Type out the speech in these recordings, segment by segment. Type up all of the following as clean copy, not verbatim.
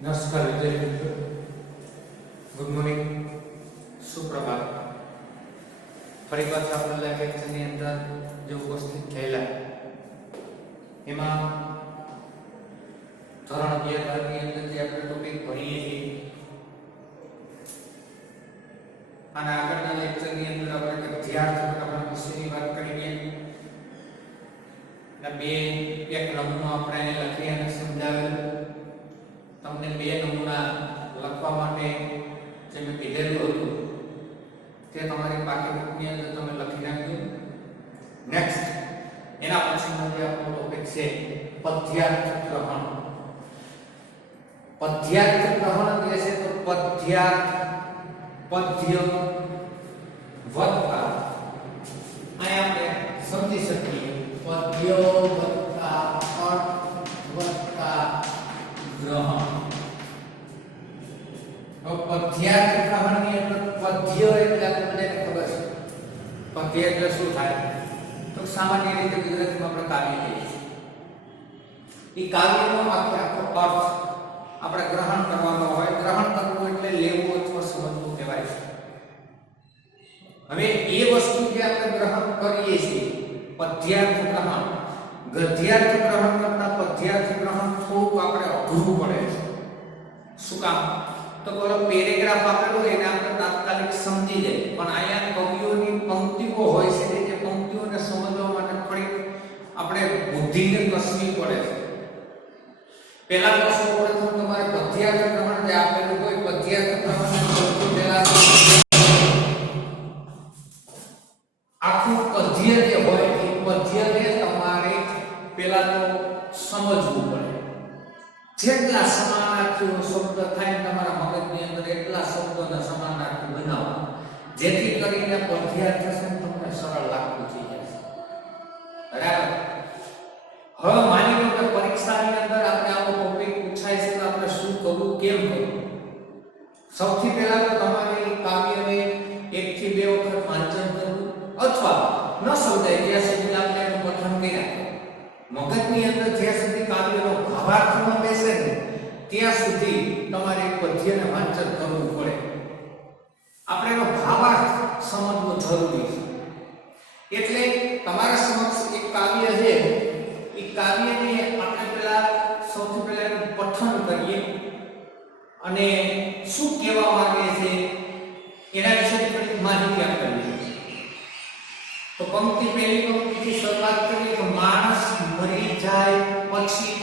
નમસ્કાર વિદ્યાર્થી મિત્રો, ગુડ મોર્નિંગ, સુપ્રભાત. ફરી પાછા આપણા લેક્ચરની અંદર જે ઉપસ્થિત થયેલા એમાં ધોરણ 11 ની અંદર જે આપણે ટોપિક ભણીએ છીએ અને આગળના લેક્ચરની અંદર આપણે વિદ્યાર્થી પ્રકરણ વિશેની વાત કરીએ અને એક નમૂનો આપણે લખી અને સમજાવેલ. તમને બે નમૂના લખવા માટે જે મેં કીધેલું હતું તે તમારી પાઠ્યપુસ્તકની અંદર તમે લખી નાખજો. નેક્સ્ટ એના પછીનો જે આપણો ટોપિક છે પદ્યાર્થ ગ્રહણ. પદ્યાર્થ ગ્રહણ એટલે છે તો પદ્યાર્થ પદ્ય વત્તા અહીં આપણે સમજી શકીએ પદ્ય વત્તા અર્થ વત્તા ગ્રહણ. પદ્યાર્થ ગ્રહણ ની અંદર પદ્ય એટલે આપણને ખબર છે પદ્ય એટલે શું થાય તો સામાન્ય રીતે ગુજરાતીમાં આપણે કાવ્ય કહીએ છીએ. એ કાવ્યનો આખો અર્થ આપણે ગ્રહણ કરવાનો હોય. ગ્રહણ કરવું એટલે લેવું અથવા સમજવું કહેવાય છે. હવે એ વસ્તુ જે આપણે ગ્રહણ કરીએ છીએ પદ્યાર્થ ગ્રહણ, ગદ્યાર્થ ગ્રહણ કરતા પદ્યાર્થ ગ્રહણ થોડું આપણે અઘરું પડે છે. શું કામ? તો બોલો પેરેગ્રાફ આપેલો એને આપણે તાત્કાલિક સમજી જાય, પણ અહીંયા કવિઓની પંક્તિઓ હોય છે જે પંક્તિઓને સમજવા માટે થોડીક આપણે બુદ્ધિને કસવી પડે છે. પહેલા તો સૌપ્રથમ તમારે પદ્યાર્થ ગ્રહણ જે આપેલું હોય પદ્યાર્થ ગ્રહણ સૌથી પહેલા આખું પદ્ય જે હોય એ પદ્યને તમારે પહેલા તો સમજવું પડે. જેટલા સમાનાર્થીઓ શબ્દ થાય તમારા મગજની અંદર એટલા શબ્દોના સમાનાર્થી બનાવો જેથી કરીને પદ્યાર્થ છે તમને સરળ લાગતું થઈ જાય. બરાબર? હવે માની લો કે પરીક્ષાની અંદર આપણે આવો ટોપિક પૂછાય છે તો આપણે શું કરવું, કેમ કરવું? સૌથી પહેલા તો તમારે કાવ્યને 1 થી 2 વખત વાંચન કરવું અથવા ન સમજાય ત્યાં સુધી આપણે એનું પઠન કર્યા મગજની અંદર જ્યાં સુધી કાવ્યનો ભાવાર્થ ન બેસે ને ત્યાં સુધી તમારે પદ્યને વાંચન કરવું પડે. આપણે એનો ભાવાર્થ સમજવો જરૂરી છે. એટલે તમારા સમક્ષ એક કાવ્ય છે, એ કાવ્યને આપણે પહેલા સૌથી પહેલા એનું પઠન કરીએ અને શું કહેવા માંગે છે એના વિશે થોડી માહિતી આપવી. તો પંક્તિ પહેલી પંક્તિથી શરૂઆત કરીએ તો માણસ મરી જાય પછી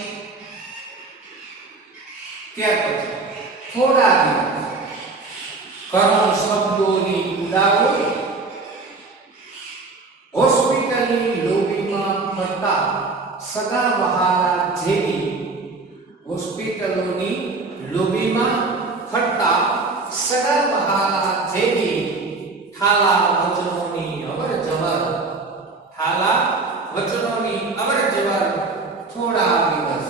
ત્યાર પછી થોડા દિવસ કર્મ શબ્દોની ઉડાવો હોસ્પિટલની લોબીમાં ફરતા સગા વહાલા જેવી. હોસ્પિટલોની લોબીમાં ફરતા સગા વહાલા જેવી ઠાલા વચનોની અવર જવર. ઠાલા વચનોની અવર જવર થોડા દિવસ.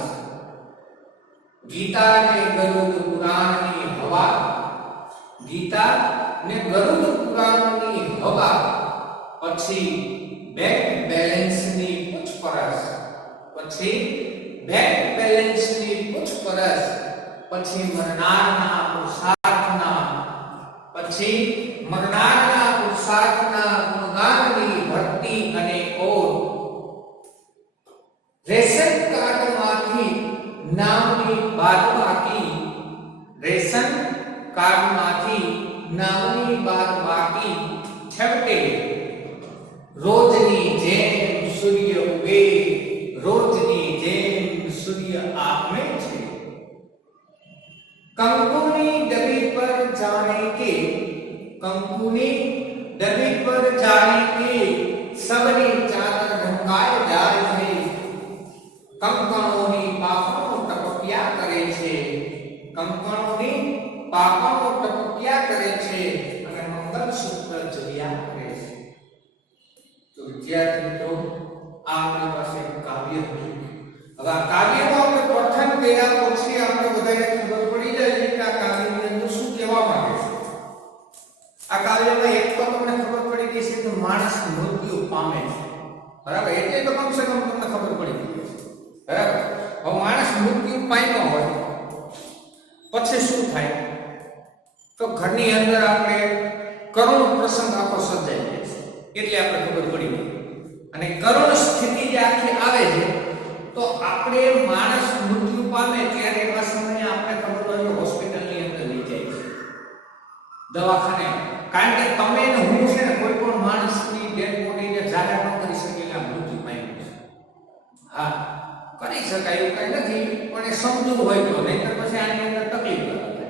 ગીતા ને ગરુડ પુરાણની હવા. ગીતા ને ગરુડ પુરાણની હવા પછી બેંક બેલેન્સની પૂછપરછ. પછી બેંક બેલેન્સની પૂછપરછ પછી મરનારના પુરુષાર્થના. પછી મરનારના પુરુષાર્થના ગુણગાનની ભક્તિ અને ઓર. રેશન કાર્ડમાંથી નામની બાદબાકી. રેશન કાર્ડમાંથી નામની બાદબાકી. છેવટે રોજની જેમ સૂર્ય ઉગે. રોજની જેમ સૂર્ય આથમે છે. કંકુની ડબી પર જાણે કે. કંકુની ડબી પર જાણે કે સબની ચાદર ઢંકાય જાય છે. કંકણોની પાપણો ટપક્યા કરે છે. કંકણોની પાપણો ટપક્યા કરે છે અને મંગળસૂત્ર જડ્યા કરે છે. તો વિદ્યાર્થી મિત્રો આ આપણી પાસે કાવ્ય હતું. હવે આ કાવ્યનું આપણે પઠન કર્યા પછી આપણે બધાને ખબર પડી જાય કે આ કાવ્યની અંદર શું કહેવા માંગે છે. આ કાવ્યમાં એક તો તમને ખબર પડી ગઈ છે કે માણસ મૃત્યુ પામે છે. બરાબર? એટલે તો કમસે કમ તમને ખબર પડી ગઈ છે. બરાબર? હવે માણસ મૃત્યુ પામ્યો હોય પછી શું થાય તો ઘરની અંદર આપણે કરુણ પ્રસંગ આખો સર્જાઈ જાય છે, એટલે આપણે ખબર પડી ગઈ. અને કરુણ સ્થિતિ જે આખી આવે છે તો આપણે માણસ મૃત્યુ પામે ત્યારે એવા સમયે આપણે ખબર હોય હોસ્પિટલની અંદર લઈ જાય છે, દવાખાને. કારણ કે તમે ને હું છે ને કોઈ પણ માણસની ડેડ બોડીને જાહેર ન કરી શકે એટલે મૃત્યુ પામ્યું છે. હા, કરી શકાય એવું કઈ નથી, પણ એ સમજવું હોય તો, નહીંતર પછી આની અંદર તકલીફ થાય.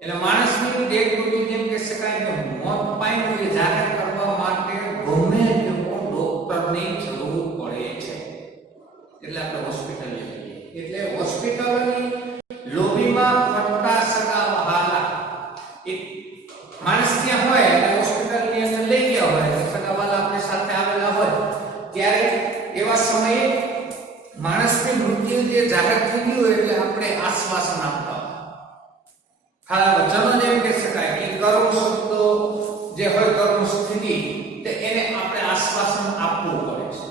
એટલે માણસની ડેડ બોડી જેમ કે શકાય કે મોત પામ્યું એ જાહેર કરવા માટે ગમે તેવો ડોક્ટરની જરૂર પડે છે. એટલે આપણે હોસ્પિટલ લઈ જઈએ. એટલે હોસ્પિટલની લોબીમાં ફરતા સગા વહાલા એક માણસ ત્યાં હોય અને હોસ્પિટલની અંદર લઈ ગયા હોય, સગા વહાલા આપણી સાથે આવેલા હોય, ત્યારે એવા સમયે માણસની મૃત્યુ જે જાહેર થઈ ગયું હોય એટલે આપણે આશ્વાસન આપતા હોય. વચનો જેમ કહી શકાય કે કરુણ શબ્દો જે હોય, કરુણ સ્થિતિ, તો એને આપણે આશ્વાસન આપવું પડે છે.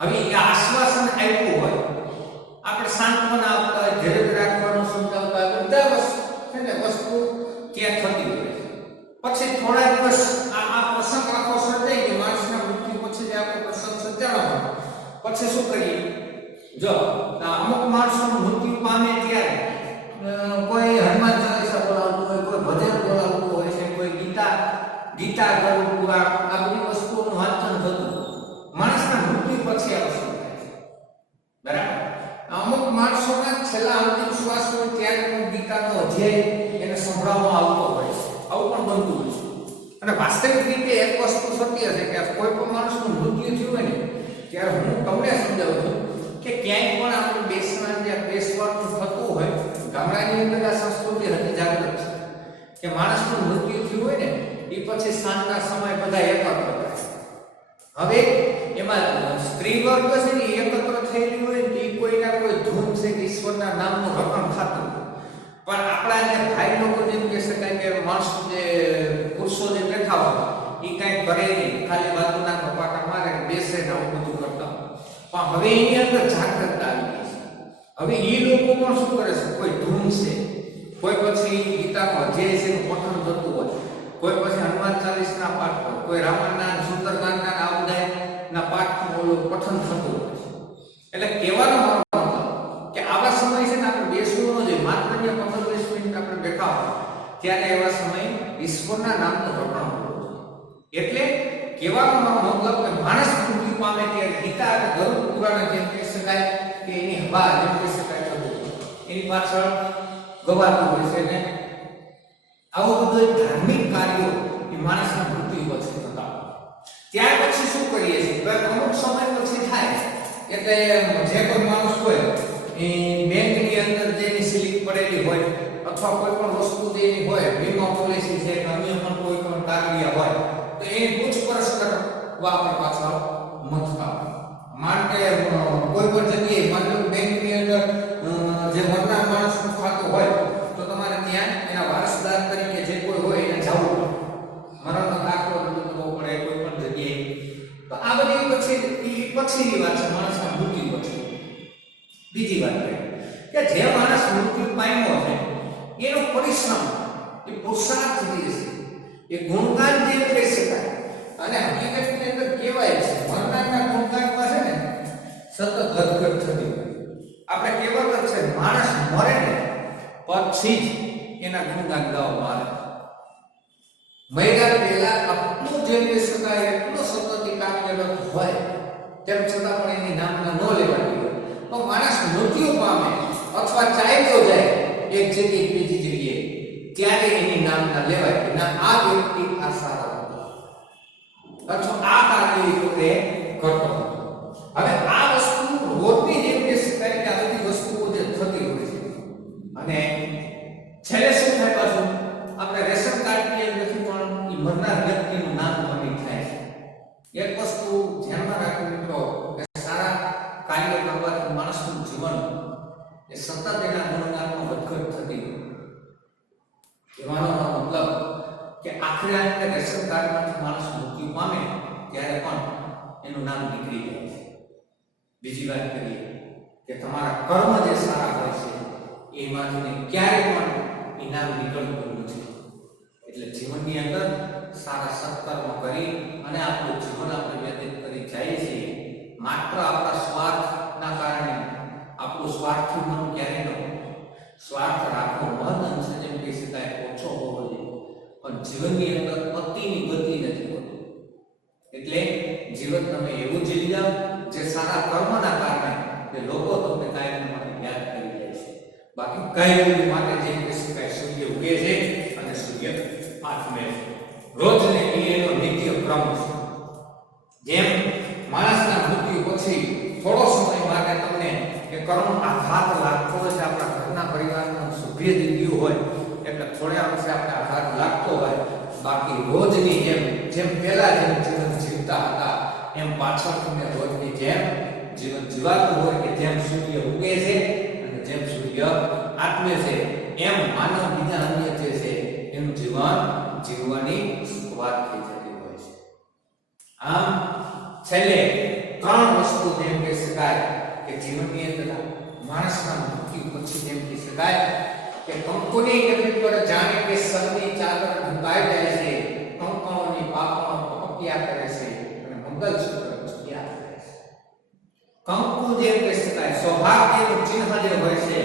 હવે એ આશ્વાસન આપ્યું હોય, આપણે સાંત્વના આપતા હોય, ધીરજ રાખવાનું સમજાવતા હોય, બધા વસ્તુ ત્યાં થતી હોય છે. પછી થોડા દિવસ આ પ્રસંગ આખો સર્જાઈ ગયો, માણસના મૃત્યુ પછી જે આખો પ્રસંગ સર્જાણો હોય, પછી શું કરીએ? જો અમુક માણસોનું મૃત્યુ પામે ત્યારે કોઈ હનુમાન ચાલીસા બોલાવતું હોય, કોઈ ભજન બોલાવતું હોય છે, કોઈ ગીતા કરવું, પુરાણ, આ બધી વસ્તુઓનું વાંચન થતું માણસના મૃત્યુ પછી આ વસ્તુ થાય છે. બરાબર? અમુક માણસોના છેલ્લા અંતિમ શ્વાસ હોય ત્યારે ગીતાનો અધ્યાય એને સંભળાવવામાં આવતો હોય છે. આવું પણ બનતું હોય છે. અને વાસ્તવિક રીતે એક વસ્તુ સત્ય છે કે કોઈ પણ માણસનું મૃત્યુ થયું હોય ને ત્યારે હું તમને સમજાવું છું કે ક્યાંય પણ આપણે બેસવાનું થતું હોય, ગામડાની અંદર આ સંસ્કૃતિ હતી જાગૃત છે કે માણસનું મૃત્યુ થયું હોય ને એ પછી સાંજના સમય બધા એકત્ર થાય. હવે એમાં સ્ત્રી વર્ગ છે ને એકત્ર થયેલી હોય ને એ કોઈના કોઈ ધૂમ છે કે ઈશ્વરના નામનું રટણ થતું, પણ આપણા જે ભાઈ લોકો જેમ કહી શકાય કે માણસ જે પુરુષો જે બેઠા હોય એ કાંઈ કરે નહીં, ખાલી બાજુના કપાટા મારે બેસે ને આવું બધું કરતા. પણ હવે એની અંદર જાગૃતતા આવી ગઈ છે. હવે એ લોકો પણ શું કરે છે? કોઈ ધૂમ છે, કોઈ પછી ગીતાનો અધ્યાય છે પઠન થતું હોય, કોઈ પછી હનુમાન ચાલીસના પાઠ હોય, કોઈ રામાયણના સુંદરકાંડના આ બધાના પાઠનું ઓલું પઠન થતું હોય છે. એટલે કહેવાનો મારો મતલબ કે આવા સમય છે ને આપણે બેસવું ન જોઈએ. માત્ર 15-20 મિનિટ આપણે બેઠા હોય ત્યારે એવા સમયે ઈશ્વરના નામનું રટણ કરવું જોઈએ. એટલે કહેવાનો મારો મતલબ કે માણસ મૃત્યુ પામે ત્યારે ગીતા અને ગરુડ પુરાણ જેમ કહી શકાય કે એની હવા જેમ કહી શકાય એની પાછળ ગવાતું હોય છે ને આવું બધું ધાર્મિક કાર્યો એ માણસના મૃત્યુ પછી થતા. ત્યાર પછી શું કરીએ છીએ? અમુક સમય પછી થાય એટલે જે કોઈ માણસ હોય એ બેંકની અંદર જે એની સ્લીપ પડેલી હોય અથવા કોઈ પણ વસ્તુ જે એની હોય, વીમા પોલિસી છે કે અન્ય પણ કોઈ પણ કાગળિયા હોય તો એની પૂછપરછ કરવા આપણે પાછા મથતા હોય. માન કે કોઈ પણ જગ્યાએ માનો બેંકની અંદર જે મરનાર માણસનું ખાતું હોય તો તમારે ત્યાં એના વારસદાર તરીકે જે કોઈ હોય એને જવું પડે, મરણનો દાખલો કરવો પડે કોઈ પણ જગ્યાએ. તો આ બધી પછીની વાત છે માણસના મૃત્યુ પછી. બીજી વાત કે જે માણસ મૃત્યુ પામ્યો છે એનો પરિશ્રમ, એ પુરુષાર્થ જે છે એ ગુણગાન જે કહી શકાય. અને હકીકતની અંદર કહેવાય છે મરનારના ગુણગાનમાં છે ને સતત ગદગદ થતી હોય. આપણે કહેવત છે માણસ મરે ને પછી જ એના ગુણગાન ગાવામાં આવે. મહિલા પહેલા આટલું જે કહી શકાય એટલું સતત કાર્યરત હોય તેમ છતાં પણ એની નામના ન લેવાતી હોય તો માણસ મૃત્યુ પામે અથવા ચાલ્યો જાય એક જગ્યાએ બીજી જગ્યાએ ત્યારે એની નામના લેવાય કે ના આ વ્યક્તિ આ સારા અથવા આ કાર્ય તે કરતો. હવે આ વસ્તુ રોજની જેમ કે શકાય કે આ બધી વસ્તુઓ જે થતી હોય છે અને છેલ્લે શું થાય પાછું આપણે રેશન કાર્ડની અંદરથી પણ એ મરનાર વ્યક્તિનું નામ બની થાય છે. એક વસ્તુ ધ્યાનમાં રાખવી મિત્રો કે સારા કાર્ય કરવાથી માણસનું જીવન એ સતત એના ગુણગાનમાં વધઘટ થતી હોય. કહેવાનો મતલબ કે આખરે આખરે રેશન કાર્ડમાંથી માણસ મૃત્યુ પામે ત્યારે પણ એનું નામ નીકળી જાય છે. બીજી વાત કરીએ કે તમારા કર્મ જે સારા હોય છે એમાંથી ક્યારેય પણ ઇનામ નીકળતું નથી. એટલે જીવનની અંદર સારા સત્કર્મ કરી અને આપણું જીવન આપણે વ્યતીત કરી જાય છે. માત્ર આપણા સ્વાર્થના કારણે આપણું સ્વાર્થી મન ક્યારેય ન હોય. સ્વાર્થ રાખવો મહદ અંશે જેમ કહી શકાય ઓછો હોવો જોઈએ, પણ જીવનની અંદર અતિની ગતિ નથી હોતી. એટલે જીવન તમે એવું જીવી જાઓ જે સારા કર્મના કારણે કે લોકો તમને કાયમ માટે યાદ કરી જાય છે. બાકી કાયમ માટે જેમ કહી શકાય સૂર્ય ઉગે છે અને સૂર્ય આથમે છે. રોજને એનો નિત્ય ક્રમ છે. જેમ માણસના મૃત્યુ પછી થોડો સમય માટે તમને એ કર્મ આઘાત લાગતો હોય છે, આપણા ઘરના પરિવારનું સભ્ય જીવ્યું હોય એટલે થોડા અંશે આપણે આઘાત લાગતો હોય. બાકી રોજની જેમ પહેલા જેમ જીવન જીવતા હતા એમ પાછળ તમને રોજની જેમ જીવન જીવાતું હોય કે જેમ સૂર્ય ઉગે છે અને જેમ સૂર્ય આથમે છે એમ માનવ બીજા અન્ય જે છે એનું જીવન જીવવાની શરૂઆત થઈ જતી હોય છે. આમ છેલ્લે ત્રણ વસ્તુ જેમ કહી શકાય કે જીવનની અંદર માણસના મૃત્યુ પછી જેમ કહી શકાય કે કંકુની ગતિ પર જાણે કે સનની ચાદર ઢંકાઈ જાય છે, કંકણોની પાપણો પક્યા કરે છે અને મંગલસૂત્ર ચૂક્યા કરે છે. કંકુ જેમ કહી શકાય સૌભાગ્યનું ચિહ્ન જે હોય છે.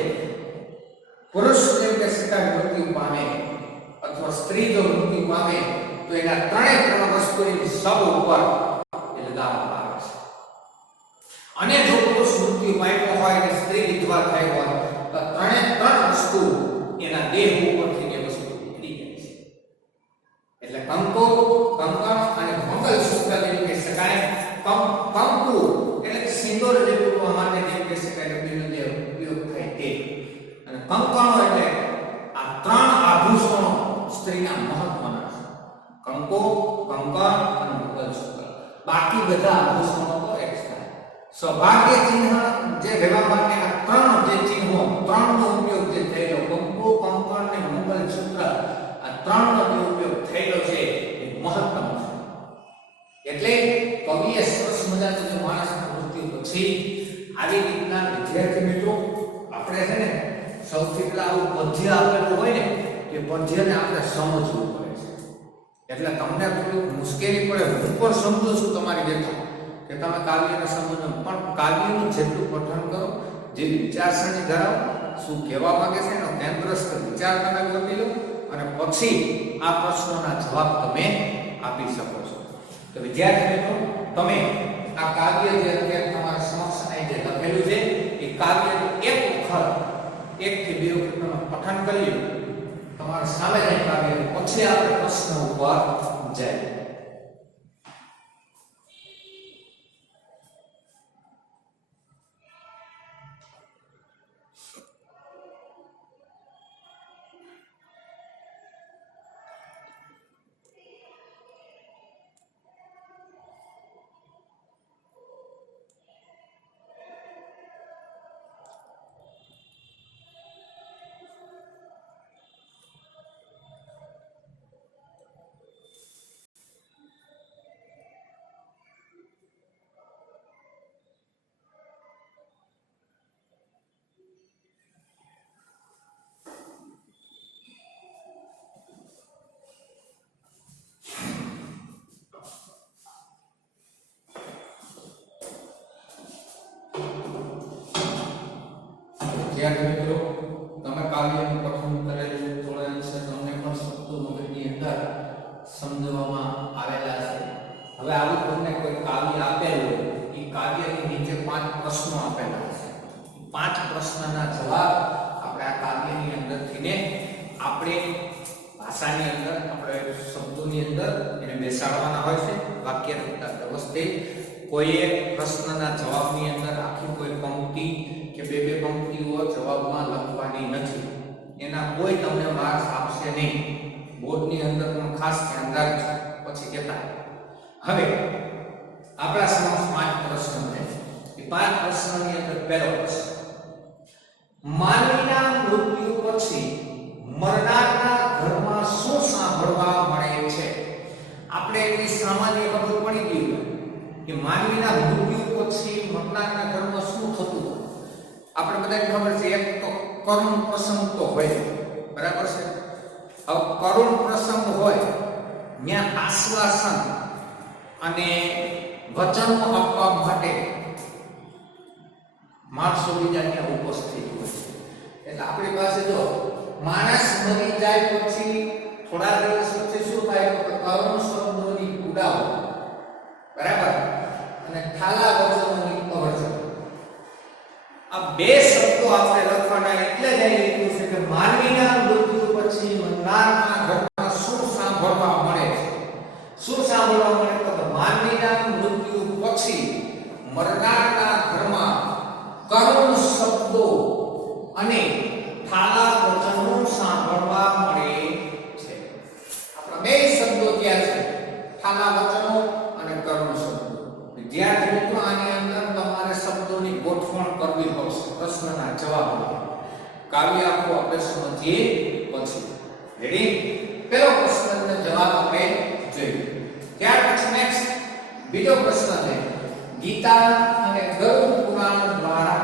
પુરુષ જેમ કહી શકાય મૃત્યુ પામે અથવા સ્ત્રી જો મૃત્યુ પામે તો એના ત્રણ વસ્તુની સબ ઉપર એ લગાવવામાં આવે છે. અને જો પુરુષ મૃત્યુ પામ્યો હોય અને સ્ત્રી વિધવા થઈ હોય તો ત્રણ વસ્તુ એના દેહ ઉપરથી એ વસ્તુ નીકળી જાય છે. એટલે કંકુ, કંકણ અને મંગલસૂત્ર જેમ કહી શકાય. કંકુ એટલે સિંદૂર લેવા માટે જેમ કહી શકાય કે જે ઉપયોગ થાય તે, અને કંકણો એટલે આ ત્રણ આભૂષણો સ્ત્રીના મહત્વના છે. કંકુ, કંકણ અને મંગલસૂત્ર. બાકી બધા આભૂષણો તો એક્સ્ટ્રા. સૌભાગ્ય ચિહ્ન જે રહેવા માટે આ ત્રણ જે ચિહ્નો, ત્રણનો ઉપયોગ જે થયેલો, કંકુ, કંકણ અને મંગલસૂત્ર, આ ત્રણનો જે ઉપયોગ થયેલો છે એ મહત્તમ છે. એટલે કવિએ સરસ મજાનું જે માણસના મૃત્યુ પછી આવી રીતના વિદ્યાર્થી મિત્રો આપણે છે ને સૌથી પહેલા આવું પદ્ય આપેલું હોય ને એ પદ્યને આપણે સમજવું પડે છે. એટલે તમને થોડી મુશ્કેલી પડે, હું પણ સમજુ છું તમારી બેઠા કે તમે કાવ્યને સમજો, પણ કાવ્યનું જેટલું પઠન કરો, જે વિચારસરણી ધરાવો, શું કહેવા માંગે છે એનો કેન્દ્રસ્થ વિચાર તમે ગોતી લો અને પછી આ પ્રશ્નોના જવાબ તમે આપી શકો છો. તો વિદ્યાર્થી મિત્રો તમે આ કાવ્ય જે અત્યારે તમારા સમક્ષ અહીં જે લખેલું છે એ કાવ્યનું એક વખત, એકથી બે વખત તમે પઠન કરી લો. તમારા સામે જે કાવ્ય પછી આપણે પ્રશ્ન ઉપર જાય. વિદ્યાર્થી મિત્રો તમે કાવ્યનું પઠન કરેલું થોડા અંશે તમને પણ શબ્દો મગજની અંદર સમજવામાં આવેલા છે. હવે આવું તમને કોઈ કાવ્ય આપેલું એ કાવ્યની નીચે 5 પ્રશ્નો આપેલા છે. 5 પ્રશ્નના જવાબ આપણે આ કાવ્યની અંદરથી ને આપણે ભાષાની અંદર, આપણે શબ્દોની અંદર એને બેસાડવાના હોય છે. વાક્ય રચના વ્યવસ્થિત કોઈ એક પ્રશ્નના જવાબની અંદર આખી કોઈ પંક્તિ કે બે પંક્તિઓ જવાબમાં લખવાની નથી. એના કોઈ તમને માર્ક્સ આપશે નહીં. બોર્ડની અંદર પણ ખાસ ધ્યાન રાખજો પછી કહેતા. હવે આપણા સમક્ષ 5 પ્રશ્નો છે. એ 5 પ્રશ્નોની અંદર પહેલો પ્રશ્ન, માનવીના મૃત્યુ પછી મરનારના ઘરમાં શું સાંભળવા મળે છે? આપણે એની સામાન્ય ખબર પડી ગઈ કે માનવીના મૃત્યુ પછી મરનારના ઘરમાં શું થતું. આપણે બધાને ખબર છે, એક તો કરુણ પ્રસંગ તો હોય, બરાબર છે. હવે કરુણ પ્રસંગ હોય ત્યાં આશ્વાસન અને વચનો આપવા માટે માણસો બીજા ત્યાં ઉપસ્થિત હોય છે. એટલે આપણી પાસે જો માણસ મરી જાય પછી થોડા દિવસ પછી શું થાય તો કરુણ શબ્દોની ઉડાવ, બરાબર, અને ઠાલા વચનોની અવર્જન. આ બે શબ્દો આપણે લખવાના એટલે જ અહીં લીધું છે કે માનવીના મૃત્યુ પછી મરનારના ઘરમાં શું સાંભળવા મળે છે. શું સાંભળવા મળે તો માનવીના મૃત્યુ પછી મરનારના ઘરમાં કરુણ શબ્દો અને ઠાલા વચનો સાંભળવા મળે છે. આપણા બે શબ્દો ત્યાં છે, ઠાલા વચનો અને કરુણ શબ્દો. વિદ્યાર્થી મિત્રો, આની અંદર તમારે શબ્દોની ગોઠવણ કરવી પડશે પ્રશ્નના જવાબ. કાવ્ય આખું આપણે સમજીએ પછી. રેડી? પહેલો પ્રશ્નનો જવાબ આપણે જોઈએ. ત્યાર પછી નેક્સ્ટ બીજો પ્રશ્ન છે, ગીતા અને ગરુડ પુરાણ દ્વારા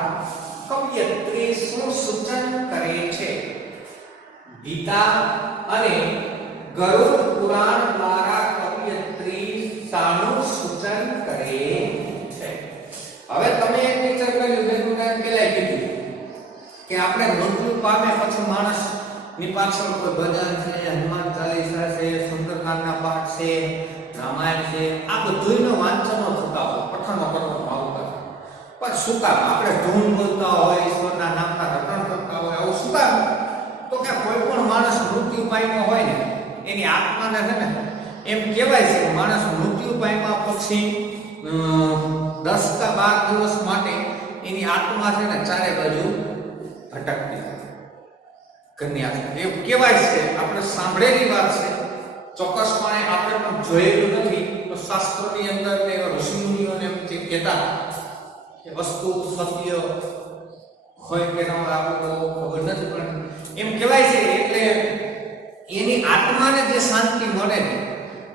કવયત્રી શું સૂચન કરે છે? ગીતા અને ગરુડ પુરાણ દ્વારા કવયત્રી શાનું સૂચન કરે છે? હવે તમે એક વિચાર કર્યું કે ઉદાહરણ પેલા કીધું કે આપણે મૃત્યુ પામે પછી માણસ ની પાછળ કોઈ ભજન છે, હનુમાન ચાલીસા છે, સુંદરકાંડના પાઠ છે, રામાયણ છે, આ બધુંયનો વાંચનો થતા હોય, પઠનો કરવામાં આવતા. પણ શું કામ આપણે ધૂન બોલતા હોય, ઈશ્વરના નામના રટણ કરતા હોય, આવું શું કામ? તો કે કોઈ પણ માણસ મૃત્યુ પામ્યો હોય ને એની આત્માને છે ને એમ કહેવાય છે કે માણસ મૃત્યુ પામ્યા પછી 10 કે 12 દિવસ માટે એની આત્મા છે ને ચારે બાજુ ભટકતી હોય. કન્યા એવું કહેવાય છે, આપણે સાંભળેલી વાત છે, ચોક્કસપણે આપણે પણ જોયેલું નથી. તો શાસ્ત્રોની અંદર ને ઋષિમુનિઓને એમ કહેતા કે વસ્તુ સત્ય હોય કે ન હોય આપણે તો ખબર નથી, પણ એમ કહેવાય છે. એટલે એની આત્માને જે શાંતિ મળે ને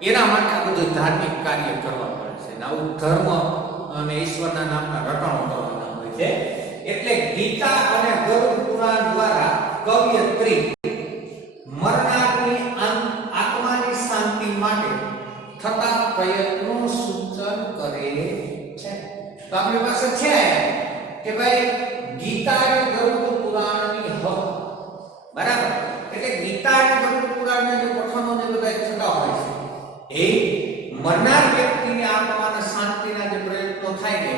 એના માટે આ બધું ધાર્મિક કાર્ય કરવા પડે છે. આવું ધર્મ અને ઈશ્વરના નામના રટણો કરવાના હોય છે. એટલે ગીતા અને ગરુડ પુરાણ દ્વારા કવયત્રી મરનારની આત્માની શાંતિ માટે થતા પ્રયત્નો સૂચન કરે છે. તો આપણી પાસે છે કે ભાઈ ગીતા અને ગરુડ પુરાણની હક, બરાબર. એટલે ગીતા અને ગરુડ પુરાણના જે પઠનો જે બધા થતા હોય છે એ મરનાર વ્યક્તિની આત્માના શાંતિના જે પ્રયત્નો થાય ને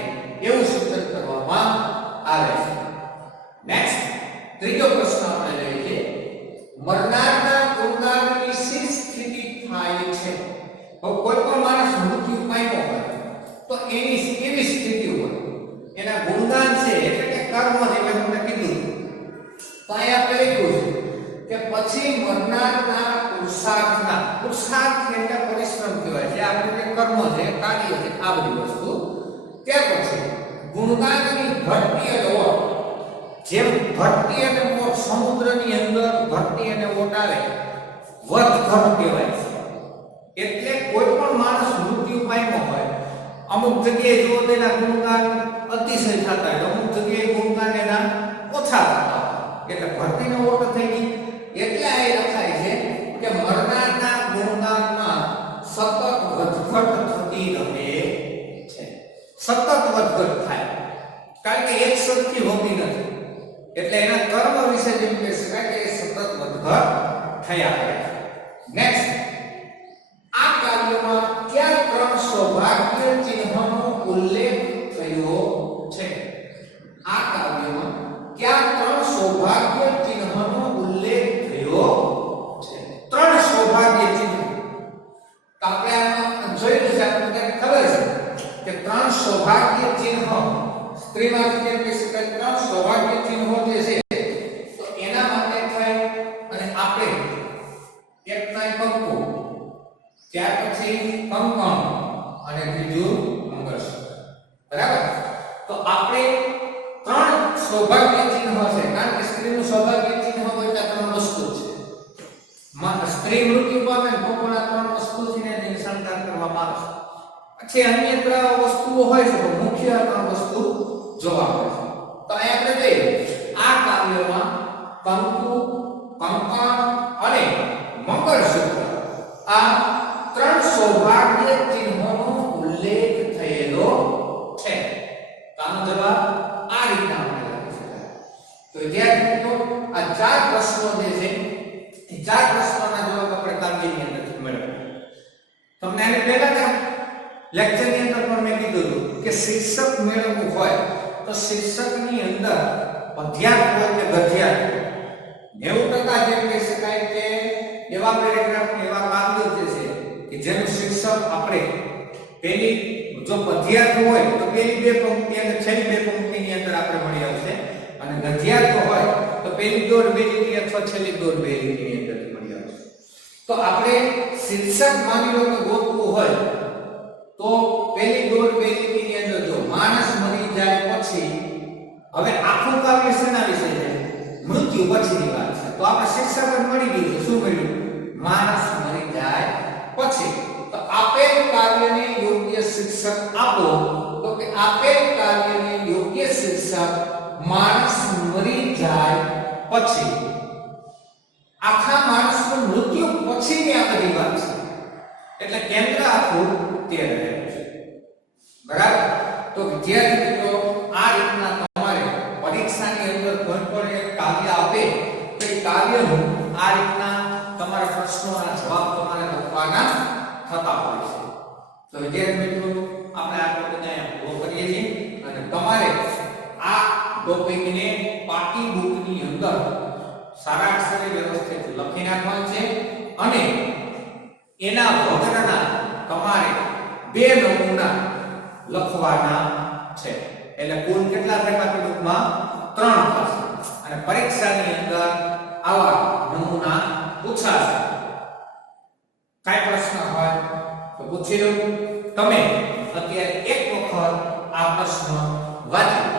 એવું સૂચન કરવામાં આવે છે. નેક્સ્ટ ત્રીજો પ્રશ્ન આપણે લઈએ છીએ, મરનારના ગુણગાનની શી સ્થિતિ થાય છે? કોઈ પણ માણસ મૃત્યુ પામ્યો હોય તો એની કેવી સ્થિતિ હોય? એના ગુણગાન છે એટલે કે કર્મ જે મેં તમને કીધું. તો અહીંયા આપણે લખ્યું છે કે પછી મરનારના પુરુષાર્થ એટલે પરિશ્રમ કહેવાય છે. આપણે જે કર્મ છે, કાર્ય છે, આ બધી વસ્તુ. ત્યાર પછી ગુણગાનની ભટ્ટી અને ઓટ, જેમ ભટ્ટી અને ઓટ સમુદ્રની અંદર ભટ્ટી અને ઓટ આવે, વધઘટ કહેવાય છે. એટલે કોઈ પણ માણસ મૃત્યુ પામ્યો હોય, અમુક જગ્યાએ જો તેના ગુણગાન અતિશય થતા હોય, અમુક જગ્યાએ ગુણગાન એના ઓછા થતા હોય, એટલે ભટ્ટીનો ઓટ થઈ ગઈ. એટલે આ લખાય છે કે મરનારના ગુણગાનમાં સતત વધઘટ થતી રહે છે. સતત વધઘટ થાય, કારણ કે એક સરખી હોતી નથી. એટલે એના કર્મ વિશે જેમ કહી શકાય કે સતત વધઘટ થયા કરે. નેક્સ્ટ, આ કાવ્યમાં કયા 3 સૌભાગ્ય ચિહ્નનો ઉલ્લેખ થયો છે? આ કાવ્યમાં કયા 3 સૌભાગ્ય ચિહ્નનો ઉલ્લેખ થયો છે? 3 સૌભાગ્ય ચિહ્ન. તો આપણે આમાં જોયું છે, આપણને ખબર છે કે 3 સૌભાગ્ય ચિહ્ન સ્ત્રીમાં કેમ કહી શકાય? 3 સૌભાગ્ય ચિહ્નો જે છે તો એના માટે થાય અને આપણે એક થાય કંકુ, ત્યાર પછી કંકણ અને બીજું મંગળસૂત્ર, બરાબર. તો આપણે 3 સૌભાગ્ય ચિહ્નો છે, કારણ કે સ્ત્રીનું સૌભાગ્ય ચિહ્ન હોય તો 3 વસ્તુ છે. સ્ત્રી મૃત્યુ પામે તો પણ આ 3 વસ્તુથી એને શણગાર કરવામાં આવે છે. પછી અન્ય વસ્તુઓ હોય છે તો મુખ્ય 3 વસ્તુ જોવા મળે છે. તો અહીં આપણે જોઈએ આ કાવ્યમાં કંકુ, કંકણ અને મંગળસૂત્ર આ 3 સૌભાગ્ય ચિહ્નોનો ઉલ્લેખ થયેલો છે. તો આનો જવાબ આ રીતના આપણે લખી શકાય. તો વિદ્યાર્થી મિત્રો આ 4 પ્રશ્નો જે છે એ 4 પ્રશ્નોના જવાબ આપણે કાવ્યની અંદરથી મેળવ્યા. તમને આને પહેલાના લેક્ચરની અંદર પણ મેં કીધું હતું કે શીર્ષક મેળવવું હોય તો શીર્ષકની અંદર પદ્યાર્થ હોય કે ગદ્યાર્થ 90% જેમ કહી શકાય કે એવા પેરેગ્રાફ એવા કાવ્યો જે છે કે જેનું શીર્ષક આપણે પહેલી જો પદ્યાર્થ હોય તો પહેલી 2 પંક્તિ અને છેલ્લી 2 પંક્તિની અંદર આપણે મળી આવશે અને ગદ્યાર્થ હોય તો પહેલી 1.5 લીટી અથવા છેલ્લી 1.5 લીટીની અંદર મળી આવશે. તો આપણે શીર્ષક માની લો કે ગોતવું હોય તો પહેલી 1.5 લીટીની અંદર જો માણસ મરી જાય પછી હવે આખું કાવ્ય શેના વિશે છે? મૃત્યુ પછીની વાત છે. તો આપણે શીર્ષક જ મળી ગયું છે. શું મળ્યું? માણસ મરી જાય પછી. તો આપેલ કાર્યને યોગ્ય શીર્ષક આપો. તો કે આપેલ કાર્યને યોગ્ય શીર્ષક માણસ મરી જાય પછી. આખા માણસનું મૃત્યુ પછીની આ બધી વાત છે. એટલે કેન્દ્ર આખું તે રહેલું છે. બરાબર? તો વિદ્યાર્થી મિત્રો આ રીતના તમારે પરીક્ષાની અંદર કોઈ પણ એક કાવ્ય આપે તો એ કાવ્યનું આ રીતના તમારા પ્રશ્નોના જવાબ તમારે લખવાના થતા હોય છે. તો વિદ્યાર્થી મિત્રો આપણે આ ટોપિકને પૂરો કરીએ છીએ અને તમારે આ ટોપિકને પાટી બુકની અંદર સારા અક્ષરે વ્યવસ્થિત લખી નાખવાનું છે અને એના વગરના તમારે 2 નમૂના લખવાના છે. એટલે કુલ કેટલા થાય પાટી બુકમાં? 3 થશે અને પરીક્ષાની અંદર આવા નમૂના પૂછાશે. કાઈ પ્રશ્ન હોય તો પૂછી લો. તમે અત્યારે એક વખત આ પ્રશ્ન વાંચી લો.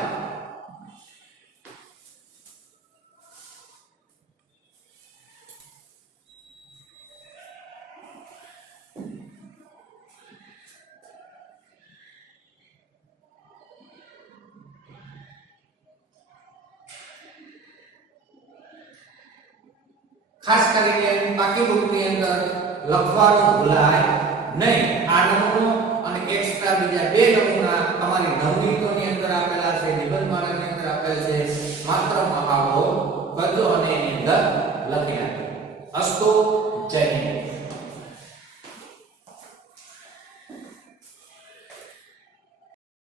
ખાસ કરીને પાકી બુકની અંદર લખવાનું ભૂલાય નહીં. આ નમૂનો